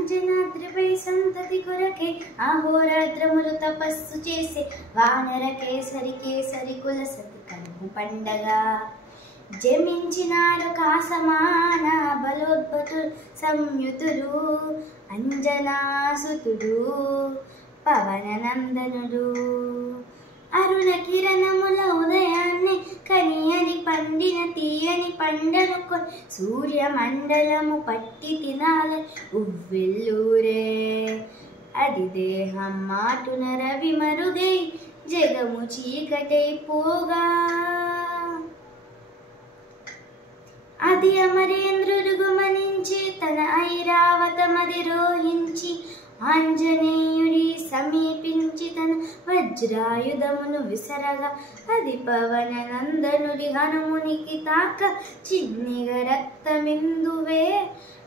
అంజనాద్రిపై సంతతి కొరకే అహోరాత్రములు తపస్సు చేసే వానర కేసరి కేసరి కుల సతి కలుపు పండగ. జమించినారు కాసమాన బలోద్భతులు సంయుతుడు అంజనాసుతుడు పవన నందనుడు. అరుణ కిరణముల ఉదయాన్నే కనియని పండిన తీయని పండనుకొని సూర్యమండలము పట్టి తినాల ఉవ్వెల్లూరే. అది దేహం మాటున రవి మరుగై జగము చీకటైపోగా. అది అమరేంద్రుడు గమనించి తన ఐరావతమది రోహించి ఆంజనేయుడి సమీపించి తన వజ్రాయుధమును విసరగా అది పవన నందనుడి హనుమునికి తాక చిన్నిగ రక్తమిందువే.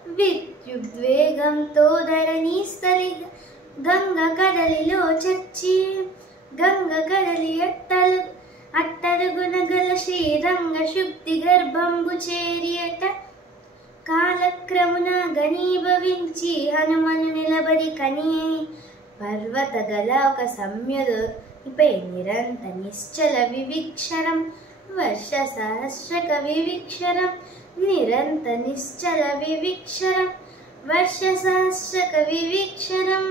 విద్యుద్వేగంతో ధరణి స్థలి గంగ కదలిలో చచ్చి గంగ కదలి అట్టడుగున గల శ్రీరంగ శుద్ధి గర్భంబు చేరియట. కాలక్రమున గణీభవించి హనుమను నిలబడి కని పర్వత గల ఒక సంయుధపై నిరంత నిశ్చల వివిక్షరం వర్ష సహస్రక వివిక్షరం నిరంత నిశ్చల వివిక్షరం వర్ష సహస్రక వివిక్షరం.